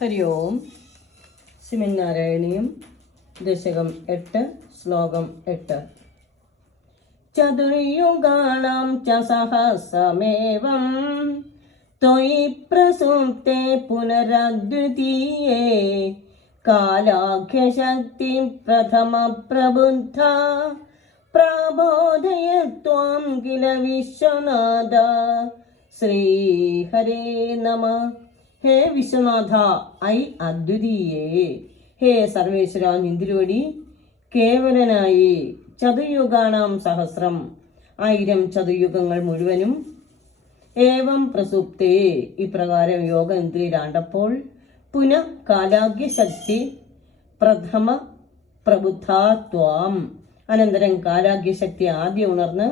ഹരി ഓം. ശ്രീമന്നാരായണീയം ദശകം 8 ശ്ലോകം 8. ചതുർയുഗാണാം ച സഹസ്രമേവം ത്വയി പ്രസുപ്തേ പുനരദ്വിതീയേ കാലാഖ്യശക്തി പ്രഥമ പ്രബുദ്ധ പ്രബോധയ ത്വാം കില വിശ്വനാഥ. ശ്രീഹരേ നമഃ. ഹേ വിശ്വനാഥ, ഐ അദ്വിതീയേ, ഹേ സർവേശ്വര നിന്തിരുവടി കേവലനായി, ചതുയുഗാണാം സഹസ്രം 1000 ചതുയുഗങ്ങൾ മുഴുവനും, ഏവം പ്രസുപ്തേ ഇപ്രകാരം യോഗേന്ദ്രിയിലാണ്ടപ്പോൾ, പുനഃ കാലാഗ്യശക്തി പ്രഥമ പ്രബുദ്ധാത്വാം അനന്തരം കാലാഗ്യശക്തി ആദ്യം ഉണർന്ന്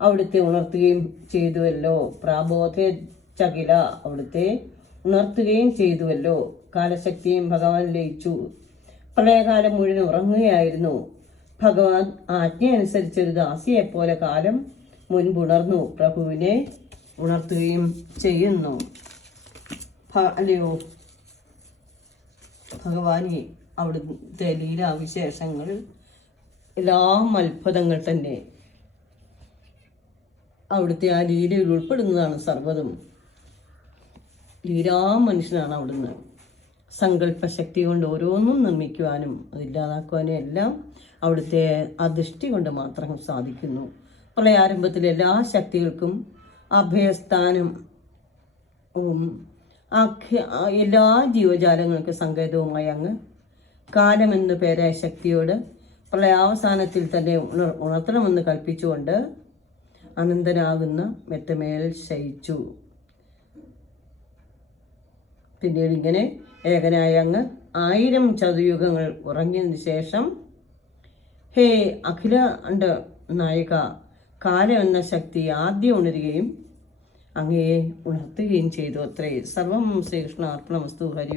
അവിടുത്തെ ഉണർത്തുകയും ചെയ്തുവല്ലോ. പ്രാബോധേ ചകില അവിടുത്തെ ഉണർത്തുകയും ചെയ്തുവല്ലോ. കാലശക്തിയും ഭഗവാൻ ലയിച്ചു. പ്രളയകാലം മുഴുവൻ ഉറങ്ങുകയായിരുന്നു. ഭഗവാൻ ആജ്ഞ അനുസരിച്ചൊരു ദാസിയെപ്പോലെ കാലം മുൻപുണർന്നു പ്രഭുവിനെ ഉണർത്തുകയും ചെയ്യുന്നു. അല്ലയോ ഭഗവാനെ, അവിടുത്തെ ലീലാവിശേഷങ്ങൾ എല്ലാം അത്ഭുതങ്ങൾ തന്നെ. അവിടുത്തെ ആ ലീലയിൽ ഉൾപ്പെടുന്നതാണ് സർവ്വതും. ലീലാമനുഷ്യനാണ് അവിടുന്ന്. സങ്കല്പശക്തി കൊണ്ട് ഓരോന്നും നിർമ്മിക്കുവാനും അതില്ലാതാക്കുവാനും എല്ലാം അവിടുത്തെ ആ ദൃഷ്ടി കൊണ്ട് മാത്രം സാധിക്കുന്നു. പ്രളയാരംഭത്തിൽ എല്ലാ ശക്തികൾക്കും അഭയസ്ഥാനം, എല്ലാ ജീവജാലങ്ങൾക്കും സങ്കേതവുമായി അങ്ങ് കാലമെന്നു പേരായ ശക്തിയോട് പ്രളയാവസാനത്തിൽ തന്നെ ഉണർത്തണമെന്ന് കൽപ്പിച്ചുകൊണ്ട് അനന്തനാകുന്ന മെത്തമേൽ ശയിച്ചു. പിന്നീട് ഇങ്ങനെ ഏകനായ അങ്ങ് 1000 ചതുയുഗങ്ങൾ ഉറങ്ങിയതിന് ശേഷം, ഹേ അഖില അണ്ട നായക, കാലം എന്ന ശക്തി ആദ്യം ഉണരുകയും അങ്ങയെ ഉണർത്തുകയും ചെയ്തു. അത്രേ. സർവം ശ്രീകൃഷ്ണ അർപ്പണമസ്തു. ഹരി.